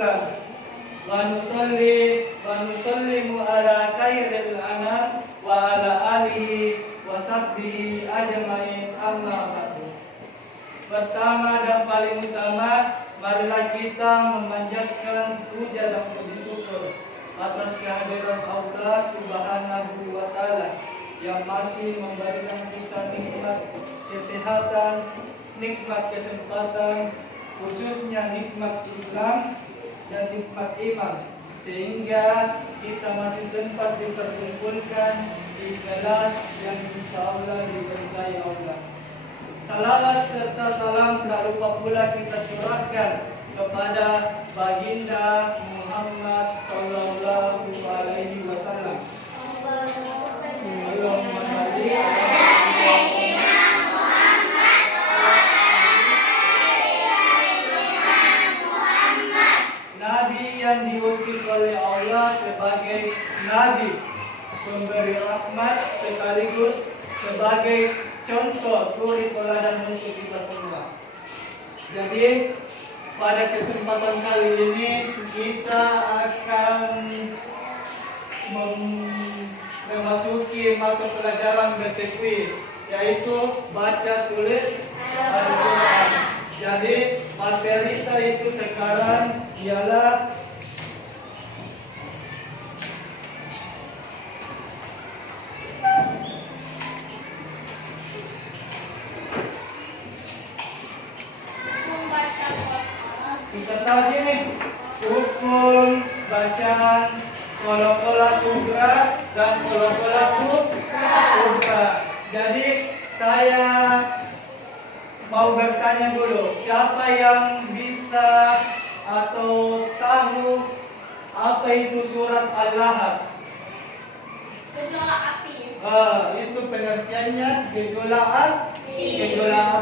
Islam. Wa nusallimu ala khairil anam wa ala alihi wa sahbihi ajmain, amma ba'du. Pertama dan paling utama, marilah kita memanjatkan puja dan puji syukur atas kehadiran Allah Subhanahu wa Ta'ala yang masih memberikan kita nikmat kesehatan, nikmat kesempatan, khususnya nikmat Islam dan nikmat iman, sehingga kita masih sempat diperkumpulkan di kelas yang insya Allah diberkahi Allah. Salawat serta salam tak lupa pula kita curahkan kepada baginda Muhammad Sallallahu Alaihi Wasallam. Allahumma shalli ala Sayyidina Muhammad wa Muhammad. Nabi yang diutus oleh Allah sebagai nabi, pemberi rahmat sekaligus sebagai contoh suri teladan untuk kita semua. Jadi pada kesempatan kali ini kita akan memasuki mata pelajaran BTQ, yaitu baca tulis Al-Quran. Jadi materi kita itu sekarang ialah kita tahu gini, hukum bacaan qala sugra dan qala kubra. Jadi saya mau bertanya dulu, siapa yang bisa atau tahu apa itu surat Al-Lahab? Gejolak api. Itu pengertiannya gejolak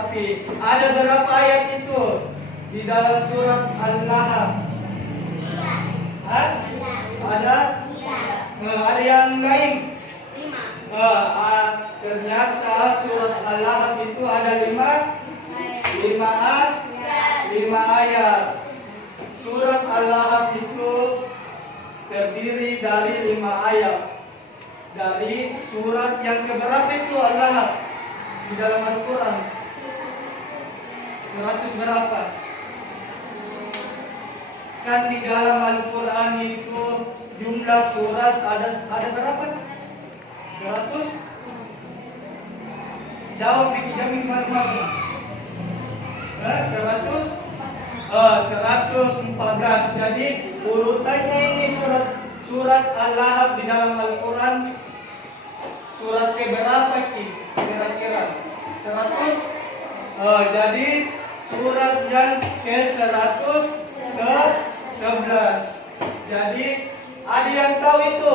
api. Ada berapa ayat itu di dalam surat Al-Lahab? 3. Ada? 3. Ada yang lain? 5. Ternyata surat Al-Lahab itu ada 5 ayat. Surat Al-Lahab itu terdiri dari 5 ayat. Dari surat yang keberapa itu Al-Lahab di dalam Al-Quran? 100 berapa? Kan di dalam Al-Quran itu jumlah surat ada berapa? 100? Jawab Biki Jamil Marmar. 100? 114. Jadi urutannya ini surat Al-Lahab di dalam Al-Quran surat keberapa Ki? Kira-kira 100? Jadi surat yang ke-111. Jadi ada yang tahu itu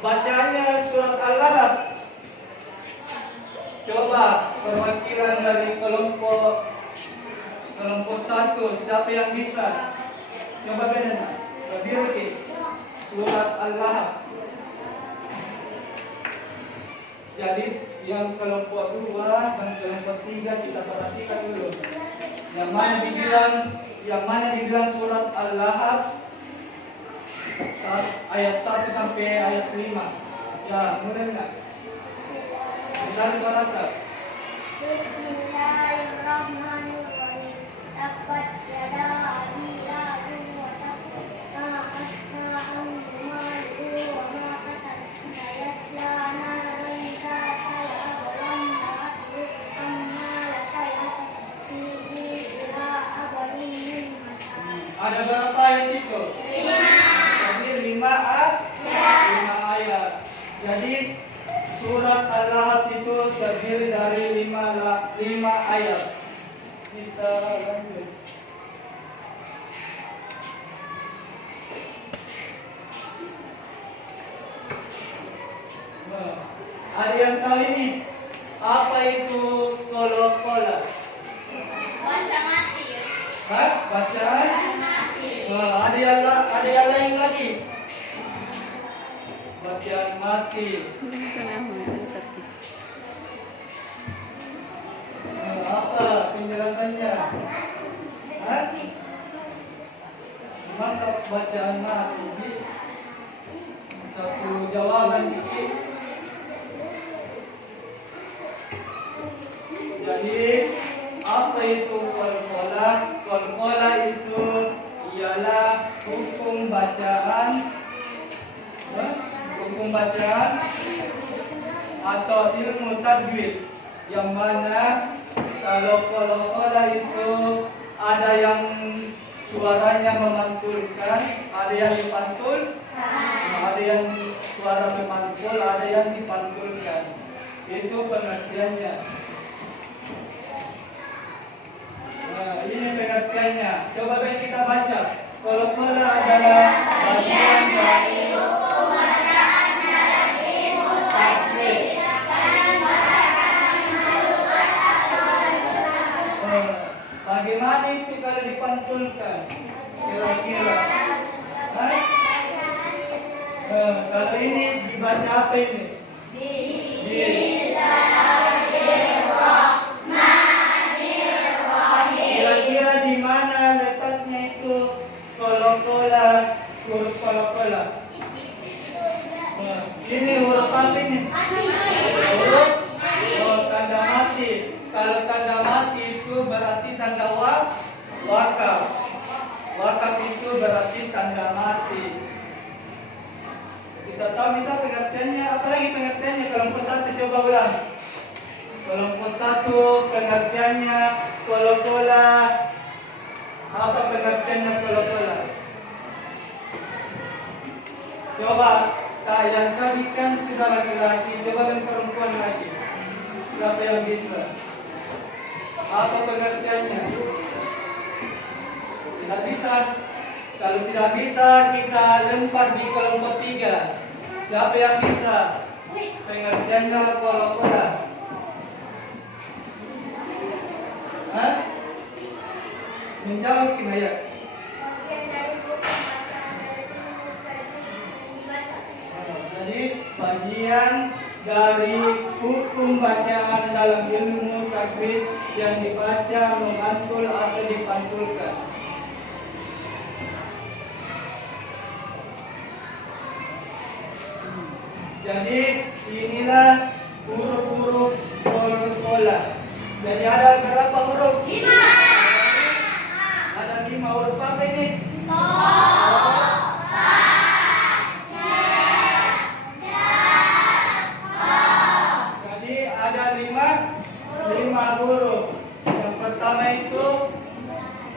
bacanya surat Al-Lahab? Coba perwakilan dari kelompok 1, siapa yang bisa? Coba benar, berdiri surat Al-Lahab. Jadi yang kelompok 2 dan kelompok 3 kita perhatikan dulu. Yang mana dibilang surat Al-Lahab ayat 1 sampai ayat 5. Ya, mulai enggak? Bisa suara. Bismillahirrahmanirrahim. Laqad yada abi lahab wa tab ma asna anhu maluhu wa ma kasab sayasla naran zata lahab ma'ahu amma latayat fihi ila abadin min masal. Ada berapa ayat itu? 5. Jadi 5 ayat. Jadi surat Al-Lahab itu terdiri dari 5 ayat. Kita lanjut. Ada yang tahu ini? Apa itu qala? Baca mati. Bacaan? Mati. Ada yang lain lagi? Bacaan mati. Apa penjelasannya? Masa bacaan mah ini satu jawaban dikit. Jadi apa itu qalqala? Qalqala itu ialah hukum bacaan, hukum bacaan atau ilmu tajwid, yang mana kalau qalqala itu ada yang suaranya memantulkan, ada yang dipantul, ada yang suara memantul, ada yang dipantulkan. Itu pengertiannya. Nah, ini pengertiannya. Coba kita baca. Qalqala adalah bagian dari hukum bacaan dalam ilmu tajwid. Bagaimana itu kalau dipantulkan? Kira-kira. Kalau ini dibaca apa ini? Kira-kira di mana letaknya itu qalqala, huruf qalqala? Ini huruf apa ini? Huruf tanda mati. Kalau tanda mati itu berarti tanda wakaf. Wakaf itu berarti tanda mati. Kita tahu minta pengertiannya. Apalagi pengertiannya? Kelompok 1 coba ulang. Kelompok 1 pengertiannya qalqala. Apa pengertiannya qalqala? Coba, yang tadi kan sudah laki-laki, coba yang perempuan lagi. Siapa yang bisa? Apa pengertiannya? Tidak bisa. Kalau tidak bisa, kita lempar di kelompok 3. Siapa yang bisa? Pengertiannya qalqala. Hah? Menjawab Kinaya. Jadi bagian dari hukum bacaan dalam ilmu tajwid yang dibaca, memantul atau dipantulkan. Jadi inilah huruf-huruf qalqala. Jadi ada berapa huruf? 5. Ada 5 huruf apa ini? Jadi ada 5 huruf. Yang pertama itu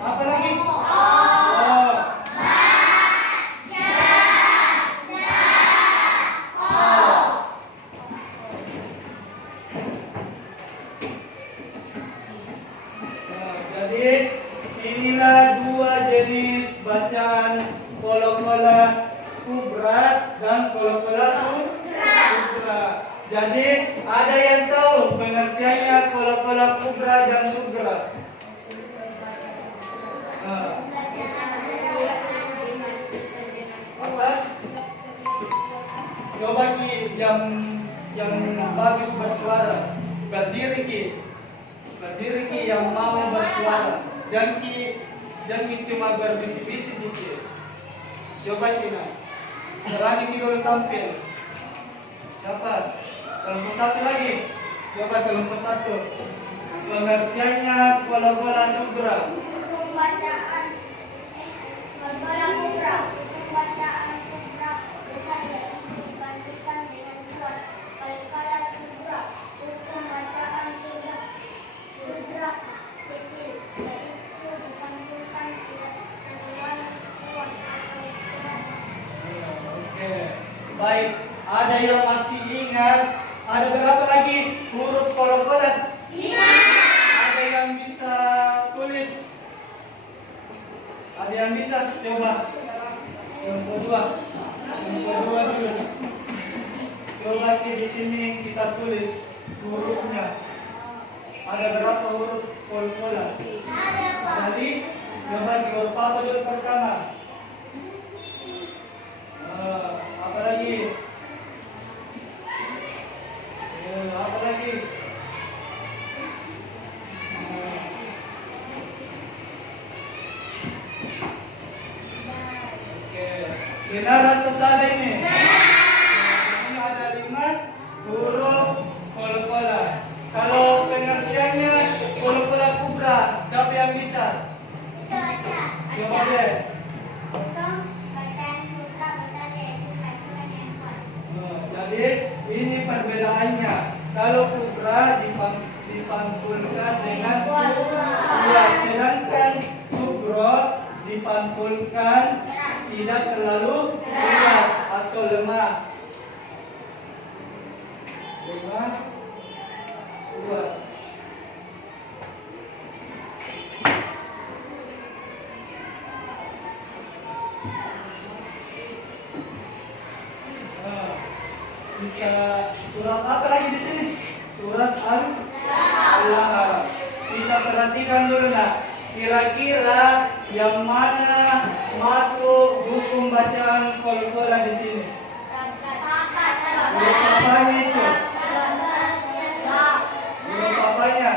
apa lagi? Jadi inilah 2 jenis bacaan qalqala kubra dan qalqala sugra. Jadi ada yang tahu pengertiannya qalqala kubra dan sugra? Apa? Coba Ki yang bagus bersuara. Berdiri Ki. Berdiri Ki yang mau bersuara. Jangan Ki cuma berbisi-bisi dikit. Coba Ki nah. Serani Ki dulu tampil. Siapa? Kelompok 1 lagi. Coba kelompok 1. Pengertiannya qalqala sugra. Hukum bacaan qalqala kubra. Hukum bacaan kubra besar yaitu dibandingkan dengan surat qalqala sugra. Hukum bacaan sugra kecil yaitu dibandingkan dengan keluar kuat atau keras. Oke. Baik, ada yang masih ingat? Ada berapa lagi huruf qalqala? 5. Ada yang bisa tulis? Ada yang bisa? Coba. Kelompok 2. Kelompok 2 dulu. Coba sih di sini kita tulis hurufnya. Ada berapa huruf qalqala? Jadi, coba di huruf apa dulu pertama? Apa lagi? Apa lagi? huruf kol-kola. Kalau pengertiannya kol-kola kubra, siapa yang bisa? Coba deh. Jadi ini perbedaannya. Kalau kubra dipantulkan dengan kuat, sedangkan sugro dipantulkan tidak terlalu keras atau lemah. Lemah, kuat. Kita surat apa lagi di sini? Surat Al-Lahab. Kita perhatikan dulu nak. Kira-kira yang mana masuk hukum bacaan kol-kola di sini? Huruf apanya itu? Huruf apanya?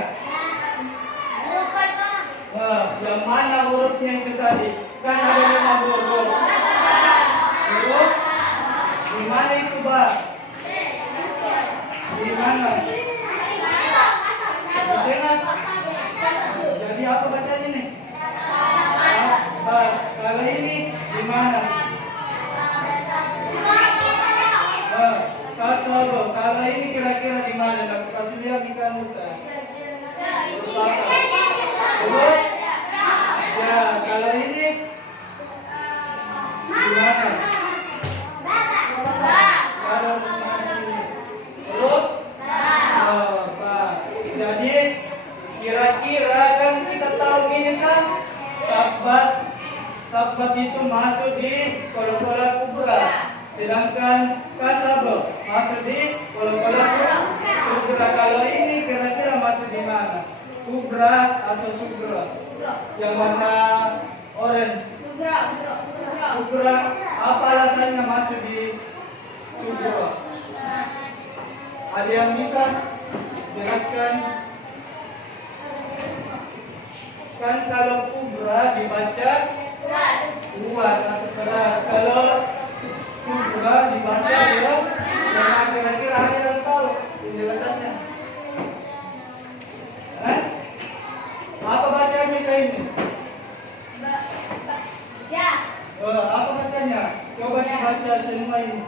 Yang mana hurufnya itu tadi? Kan ada 5 huruf. Huruf? Di mana itu, Pak? Di mana? Jadi apa bacanya nih? Kalau ini di mana? Kasoro. Kalau ini kira-kira di mana? Aku kasih lihat di kamu. Ya, kalau ini di mana? Kalau di sini. Huruf? Jadi kira-kira kan kita tahu ini kan takbat itu masuk di kol-kola kubra, sedangkan kasabo masuk di kol-kola kubra. Kalau ini kira-kira masuk di mana? Kubra atau sugro? Yang warna orange. Sugro. Apa alasannya masuk di sugro? Ada yang bisa jelaskan? Kan kalau kubra dibaca kuat atau keras. Kalau kubra dibaca lemah. Kira-kira ada yang tahu penjelasannya? Apa bacanya kayak ini? Apa bacanya? Coba dibaca semua ini.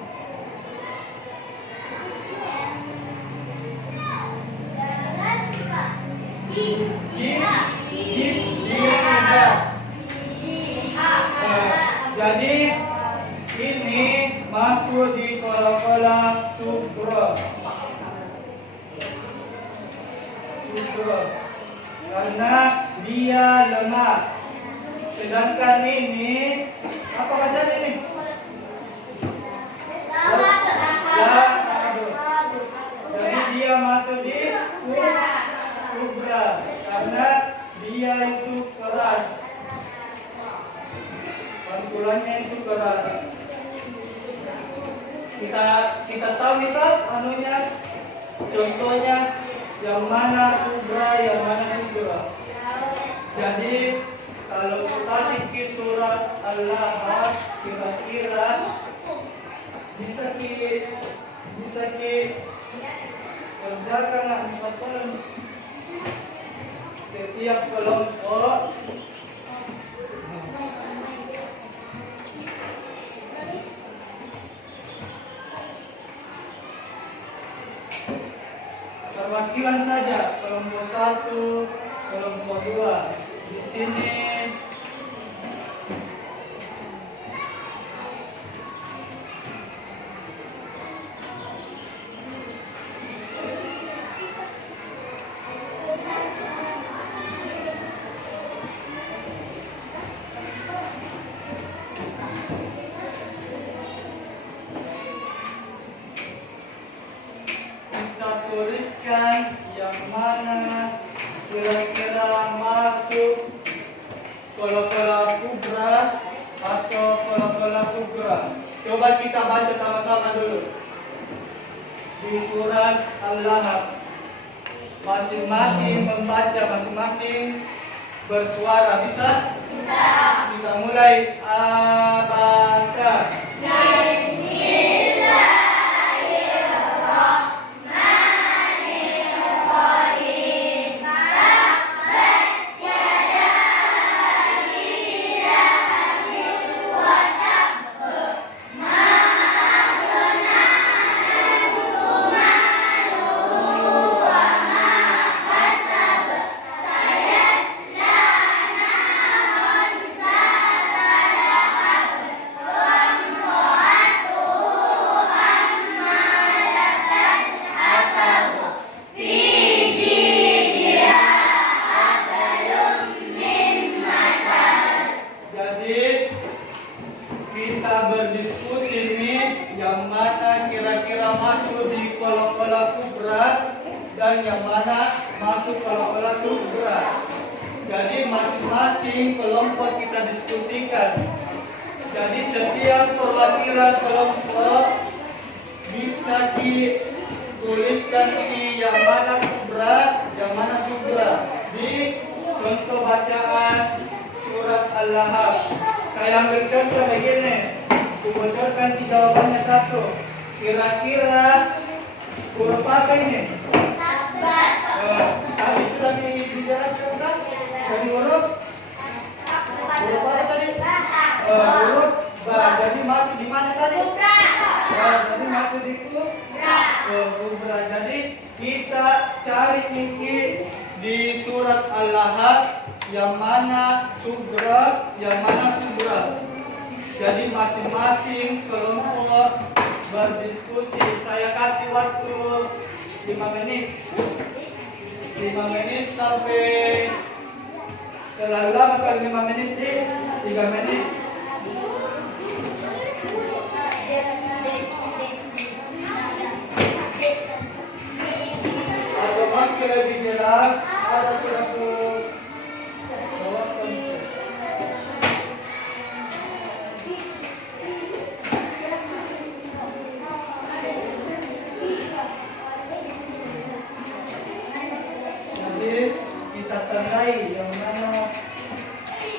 Jadi ini masuk di kol-kola sugro. Karena dia lemah. Sedangkan ini apa bacanya ini? Jadi dia masuk di kubra karena dia itu keras. Pantulannya itu keras. Kita tahu kita anunya, contohnya yang mana kubra, yang mana sugro. Jadi kalau kita ke surat Al-Lahab, kira-kira bisa kerjakan setiap kelompok perwakilan saja, kelompok 1, kelompok 2. Di sini kita tuliskan yang mana kira-kira masuk kol-kola kubra atau kol-kola sugra. Coba kita baca sama-sama dulu di surat Al-Lahab. Masing-masing membaca, masing-masing bersuara. Bisa? Bisa. Kita mulai. Baca. Bismillahirrahmanirrahim. kola-kola kubra dan yang mana masuk kola-kola kubra. Jadi masing-masing kelompok kita diskusikan. Jadi setiap perwakilan kelompok bisa dituliskan di yang mana kubra, yang mana kubra di contoh bacaan surat Al-Lahab. Saya ambil contoh begini, kubocorkan di jawabannya satu. Kira-kira huruf apa ini? Tadi sudah dijelaskan kan? Dari huruf apa tadi? Huruf ba. Jadi masuk di mana tadi? Jadi masuk di kubra. Jadi kita cari Niki di surat Al-Lahab yang mana kubra, yang mana kubra. Jadi masing-masing kelompok berdiskusi. Saya kasih waktu 5 menit. 5 menit sampai terlalu lama kalau 5 menit sih 3 menit. Atau makin lebih jelas ada suatu kita tandai yang mana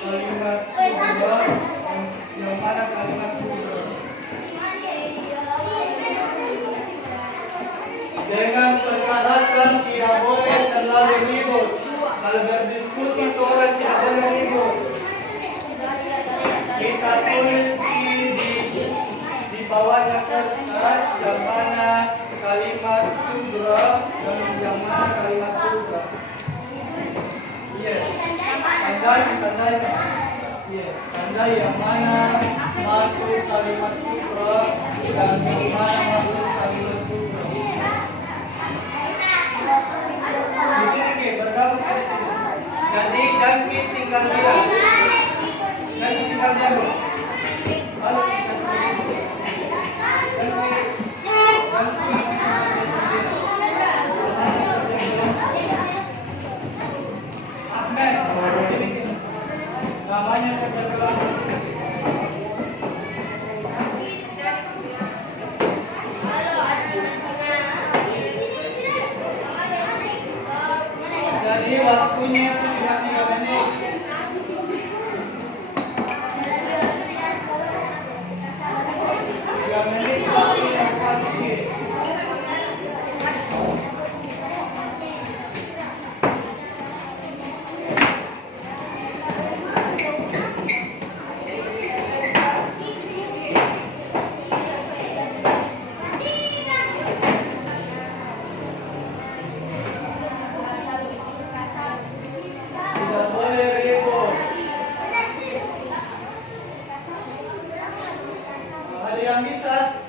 kalimat kubra, yang mana kalimat kubra. Dengan persyaratan tidak boleh terlalu ribut. Kalau berdiskusi itu orang tidak boleh ribut. Kita tulis di bawahnya kertas yang mana kalimat kubra dan yang mana kalimat kubra. Tandai. Tandai yang mana masuk kalimat kubra dan yang mana masuk kalimat kubra. Di sini ke bergabung di sini. Jadi jangan tinggal diam. Jangan tinggal diam. Halo. Ahmed, namanya terkenal. Jadi waktunya itu cuma 3 menit. Yang bisa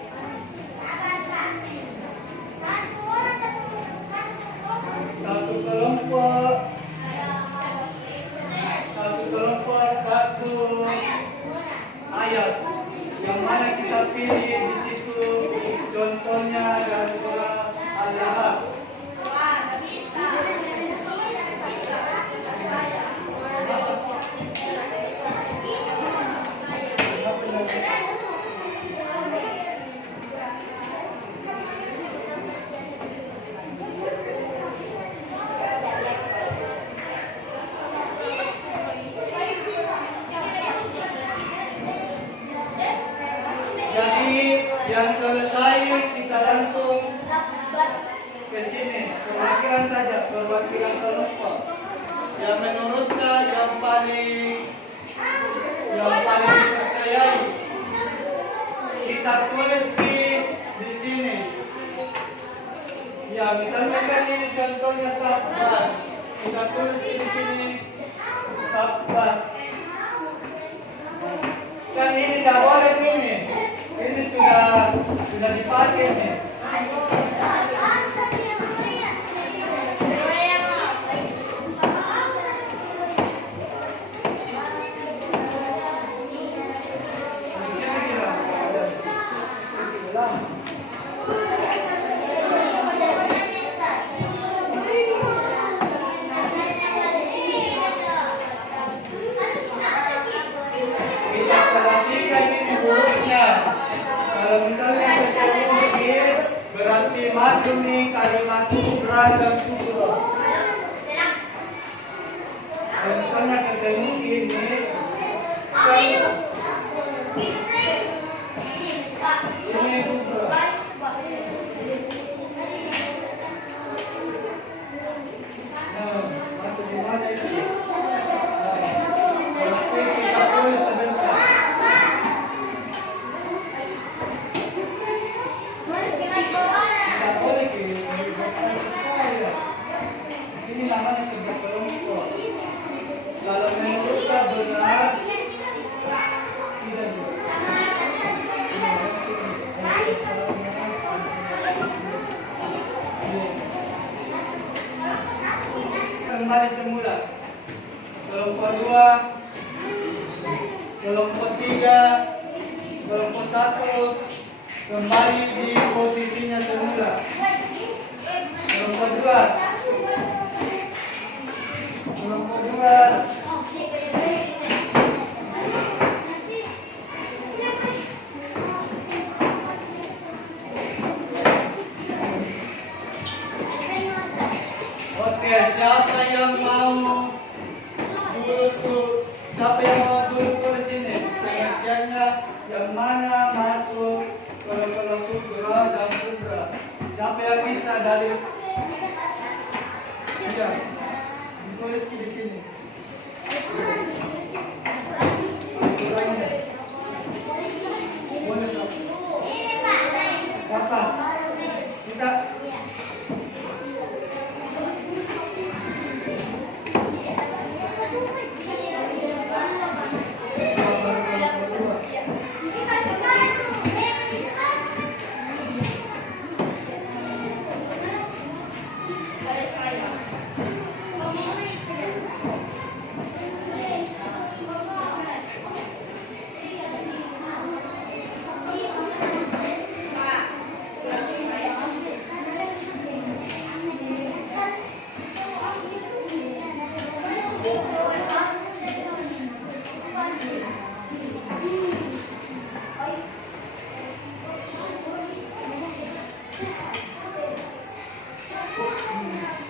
satu kelompok satu ayat yang mana kita pilih di situ contohnya dari surah Al-Lahab. Jadi yang selesai kita langsung ke sini, perwakilan saja, perwakilan kelompok. Yang menurutnya yang paling dipercayai kita tulis di sini. Ya, misalnya kan ini contohnya tabbat. Kita tulis di sini tabbat. Kan ini tidak boleh ini. Ini sudah dipakai nih. sini kalimat kubra dan kubra. Kalau misalnya ketemu ini, ini kubra. Nah, masuk di mana ini? Kalau kita tulis sebentar. Tidak boleh ini namanya kerja kelompok. Kalau menurutnya benar, tidak kembali semula. Kelompok 2, kelompok 3, kelompok 1 kembali di posisinya semula. Kelompok 2, kelompok 2. Oke, siapa yang mau dulu tulis ini? Pengertiannya yang mana masuk kalau subra dan subra. Siapa yang bisa dari? Iya, ditulis di sini. Boleh dong. Siapa? Kita.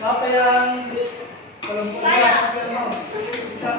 Siapa yang kelompok 2 yang mau? Bisa.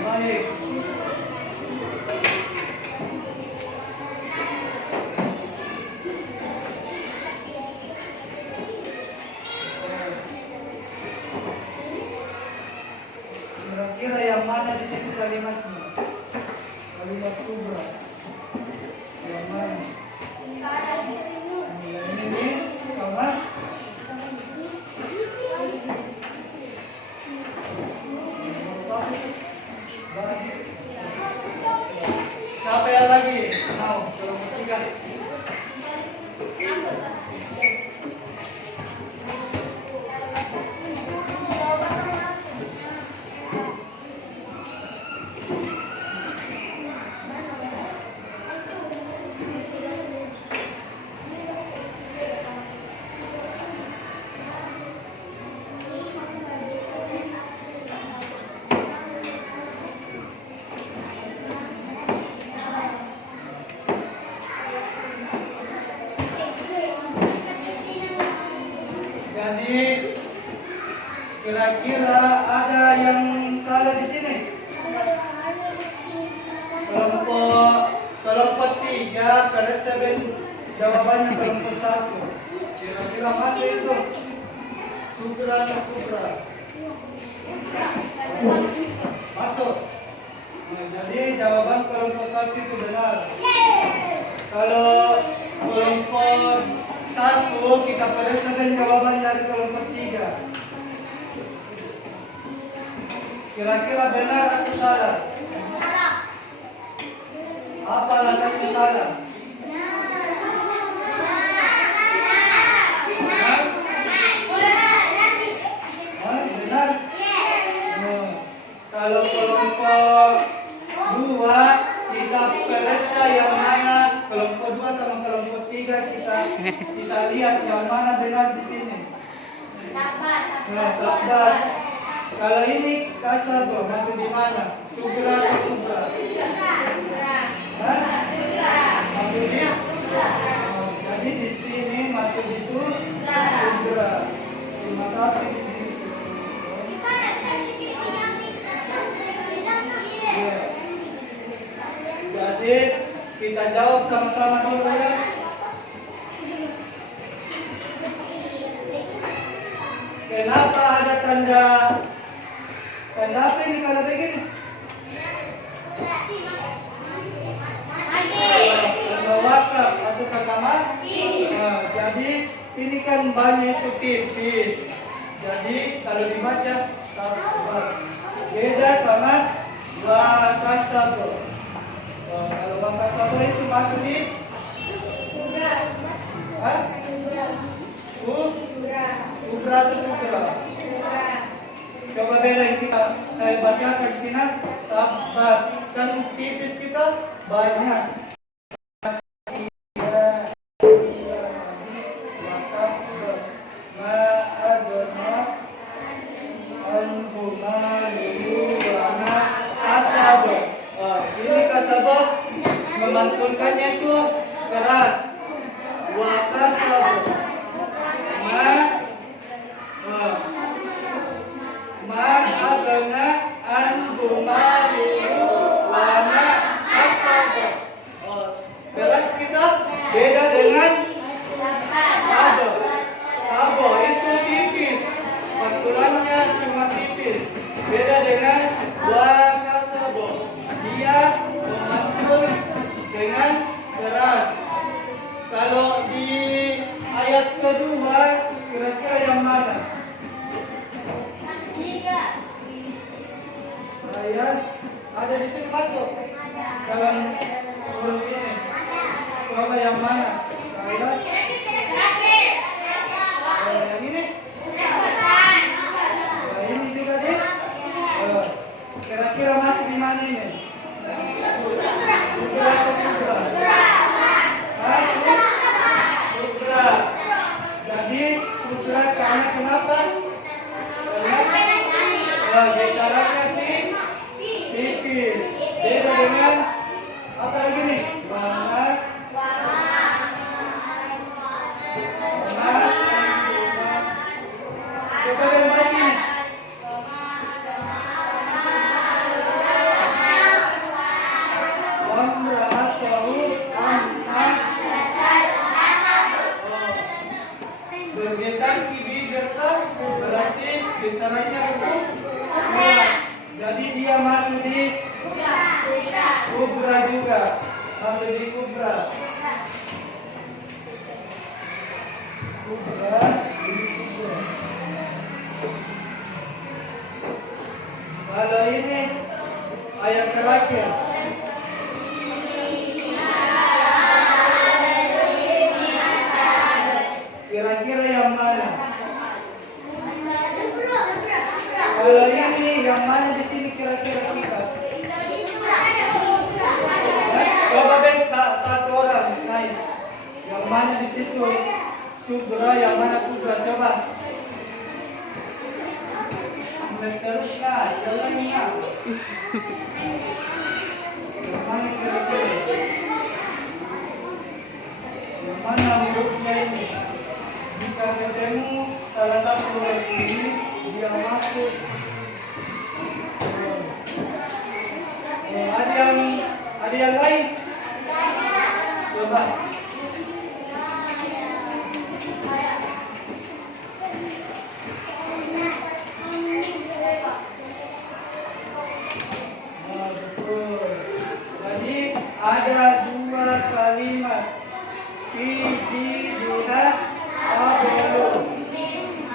Baik. Kira-kira yang mana di situ kalimatnya? Kalimat kubra. Yang mana? Ini sama. Siapa yang lagi? Mau, kelompok 3. Jadi kira-kira ada yang salah di sini? Kelompok 3 pada jawabannya kelompok 1. Kira-kira mana itu? Subra atau kubra? Masuk. Nah, jadi jawaban kelompok 1 itu benar. Kalau kelompok 1 kita berdasarkan jawaban dari kelompok 3. Kira-kira benar atau salah? Apa alasannya salah? Benar? Kalau kelompok 2 kita periksa yang mana kelompok 2 sama kelompok 3 kita lihat yang mana benar di sini. Nah, dapat. Kalau ini kasar tuh masuk di mana? Sugra atau kubra? Masuk di? Jadi di sini masuk di sugra. Cuma satu di sini. Jadi kita jawab sama-sama dulu ya. Kenapa ada tanda apa ini kalau begini? Tanda wakaf atau kata mati. Nah, jadi ini kan banyak itu tipis. Jadi kalau dibaca tabat. Beda sama wakasabo. Kalau wakasabo itu masuk di Sugra atau sugra? Coba bedain kita. Saya bacakan kita tabat. Kan tipis kita banyak. Ini kasabo memantulkannya itu keras. Wakasabo. Agana anbumalu wana asaba. Beras kita beda dengan abo itu tipis, pantulannya cuma tipis. Beda dengan wakasabo, dia memantul dengan keras. Kalau di ayat kedua kira-kira yang mana? Ayat ada di sini masuk dalam huruf ini. Coba yang mana? Ayat yang ini? Ini juga deh. Kira-kira masuk di mana ini? Sugra atau kubra? Sugra. Jadi sugra karena kenapa? Getarannya tipis. Beda dengan apa lagi nih? Warna. Coba yang baca nih. Bergetar kibi gertar berarti getarannya besar. Jadi dia masuk di kubra juga. Masuk di kubra. Kubra. Kalau ini ayat terakhir. Kira-kira yang mana? Kalau ini yang mana di sini kira-kira kita? Coba deh satu orang naik. Yang mana di situ sugra, yang mana kubra? Coba. Teruskan, jangan ingat. Yang mana kira-kira? Yang mana hurufnya ini? Jika ketemu salah satu huruf ini, dia masuk. Ada yang lain? Coba. ada dua kalimat. Iji biha abelu.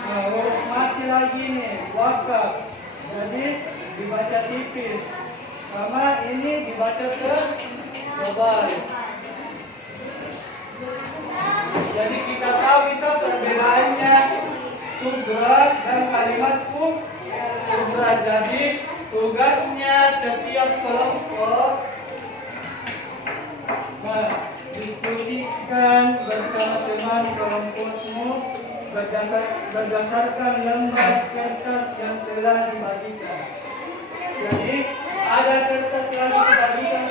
Nah, huruf mati lagi nih, wakaf. Jadi dibaca tipis. Sama ini dibaca tebal. Jadi kita tahu itu perbedaannya subrat dan kalimat subrat. Jadi tugasnya setiap kelompok diskusikan bersama teman kelompokmu berdasarkan lembar kertas yang telah dibagikan. Jadi ada kertas lagi dibagikan.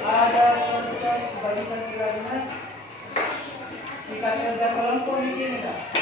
Ada kertas dibagikan kiranya. Kita kerja kelompok di sini, tak?